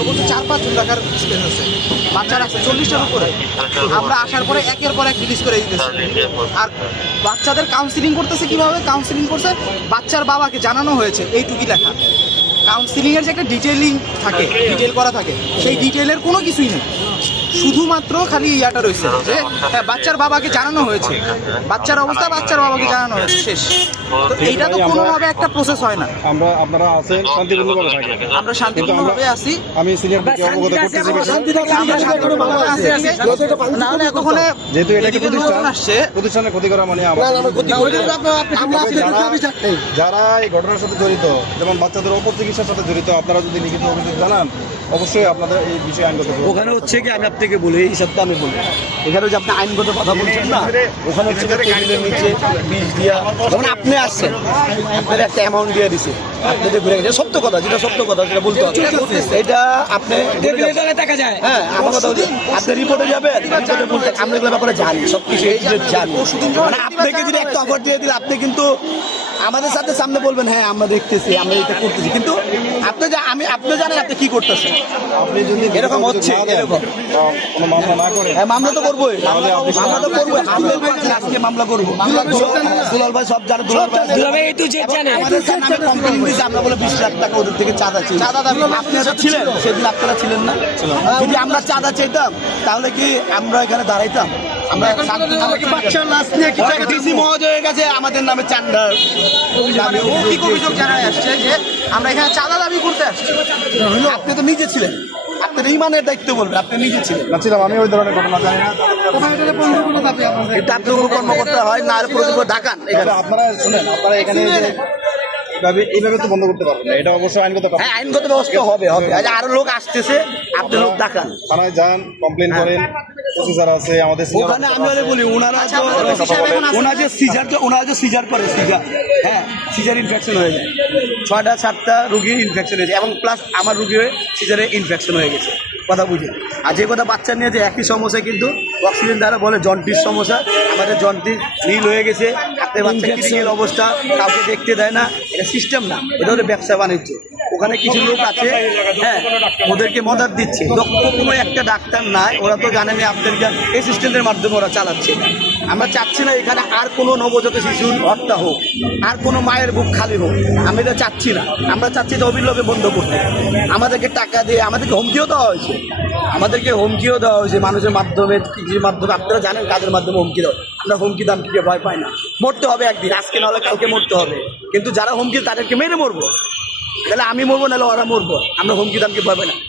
সর্বোচ্চ চার পাঁচজন রাখার স্পেস আছে বাচ্চারা চল্লিশটার উপরে। আমরা আসার পরে একের পর এক রিলিজ করে দিতেছি। আর বাচ্চাদের কাউন্সিলিং করতেছে কীভাবে? কাউন্সিলিং করছে বাচ্চার বাবাকে জানানো হয়েছে, এইটুকুই লেখা। কাউন্সিলিংয়ের যে একটা ডিটেলিং থাকে ডিটেল করা থাকে, সেই ডিটেলের কোনো কিছুই নেই। শুধুমাত্র খালি ইয়াটা রয়েছে। যে হ্যাঁ বাচ্চার বাবাকে জানানো হয়েছে। বাচ্চার অবস্থা বাচ্চার বাবাকে জানানো হয়েছে শেষ। তো এইটা তো কোনোভাবে একটা প্রসেস হয় না। আমরা আপনারা আছেন শান্তিপূর্ণভাবে থাকেন। আমরা শান্তিপূর্ণভাবে আসি আমি সিনিয়রদেরকে অবগত করতেছি। আমরা শান্তিপূর্ণভাবে আসি না হলে এতক্ষণে যেহেতু এটা লোকজন প্রতিষ্ঠান আসছে প্রতিষ্ঠানের ক্ষতি করা মানে আমার যারা- যারা এই ঘটনার সাথে জড়িত যেমন বাচ্চাদের অপচিকিৎসার সাথে জড়িত আপনারা যদি লিখিত অভিযোগ জানান অবশ্যই আপনাদের এই বিষয়ে আইনগত ওখানে হচ্ছে কি আমি আপনাকে বলি এই হিসাবটা আমি বলি। এখানে যে আপনি আইনগত কথা বলছেন না ওখানে হচ্ছে টেবিলের নিচে বিষ দিয়া যেমন আপনি আসছেন আপনার একটা অ্যামাউন্ট দিয়ে দিছে আপনি যে ঘুরে গেছে সত্য কথা যেটা সত্য কথা সেটা বলতে হবে। এটা আপনি দেখা যায়। হ্যাঁ আমার কথা হচ্ছে আপনি রিপোর্টে যাবে রিপোর্টে বলতে আমরা এগুলো ব্যাপারে জানি সব কিছু জানি। মানে আপনাকে যদি একটা অফার দিয়ে দিলে আপনি কিন্তু আমাদের সাথে সামনে বলবেন হ্যাঁ আমরা দেখতেছি আমরা এটা করতেছি। কিন্তু আপনি যা আমি আপনি জানেন আপনি কি করতেছেন। আপনি যদি এরকম হচ্ছে, এরকম। কোনো মামলা না করেন হ্যাঁ মামলা তো করবোই। মামলা তো করবোই। আমাদের আজকে মামলা করব। দুলাল ভাই সব জানে দুলাল ভাই দুলাল ভাই এই যে জানে। আমাদের নামে কমপ্লেন দিয়েছে আমরা বলে বিশ লাখ টাকা ওদের থেকে চাঁদা চাই। চাঁদা দাবি। আপনারা ছিলেন। সেদিন আপনারা ছিলেন না। যদি আমরা চাঁদা চাইতাম তাহলে কি আমরা এখানে দাঁড়াইতাম? আমরা বাচ্চার লাশ নিয়ে কি ডিসি মহোদয়ের কাছে আমাদের নামে চান্দা মৌখিক অভিযোগ জানায় আসছে যে আমরা এখানে চাঁদা দাবি করতে আসছি? আপনি তো নিজে ছিলেন। আপনার ইমানের দায়িত্ব বলবেন আপনি নিজে ছিলেন। না ছিলাম আমি ওই ধরনের ঘটনা জানি না। এটা আপনি কর্মকর্তা হয় না আর ডাকান এখানে। আপনারা শুনেন আপনারা এখানে এইভাবে তো বন্ধ করতে পারবেন না। এটা অবশ্যই আইনগত। হ্যাঁ আইনগত ব্যবস্থা হবে হবে। আজ আরও লোক আসতেছে আপনি লোক ডাকান। থানায় যান কমপ্লেন করেন। প্রসেসর আছে আমাদের ওখানে আমি বলি ওনারা আচ্ছা, তো ওনারা যে সিজার ওনারা যে সিজার করে সিজার হ্যাঁ সিজার ইনফেকশন হয়ে যায়। ছয়টা সাতটা রুগীর ইনফেকশন হয়েছে এবং প্লাস আমার রুগী হয়ে সিজারে ইনফেকশন হয়ে গেছে। কথা বুঝে। আর যে কথা বাচ্চা নিয়ে যে একই সমস্যা কিন্তু অক্সিজেন দ্বারা বলে জন্টিস সমস্যা। আমাদের জন্টিস নীল হয়ে গেছে। হাতে বাচ্চা ক্রিটিক্যাল অবস্থা কাউকে দেখতে দেয় না। এটা সিস্টেম না এটা হলো ব্যবসা বাণিজ্য। ওখানে কিছু লোক আছে হ্যাঁ ওদেরকে মদার দিচ্ছে। দক্ষ কোনো একটা ডাক্তার নাই ওরা তো জানেনি এই সিস্টেমের মাধ্যমে ওরা চালাচ্ছে। আমরা চাচ্ছি না এখানে আর কোনো নবজাত শিশুর হত্যা হোক, আর কোনো মায়ের বুক খালি হোক। আমি এটা চাচ্ছি না। আমরা চাচ্ছি যে অবিলম্বে বন্ধ করতে। আমাদেরকে টাকা দিয়ে, আমাদেরকে হুমকিও দেওয়া হয়েছে। আমাদেরকে হুমকিও দেওয়া হয়েছে। মানুষের মাধ্যমে কিছুর মাধ্যমে, আপনারা জানেন কাজের মাধ্যমে হুমকি দেওয়া। আমরা হুমকি দাম কি ভয় পাই না। মরতে হবে একদিন, আজকে নাহলে কালকে মরতে হবে। কিন্তু যারা হুমকি, তাদেরকে মেরে মরবো। তাহলে আমি মরবো, নাহলে ওরা মরবো। আমরা হুমকি দামকে ভয় পাই না।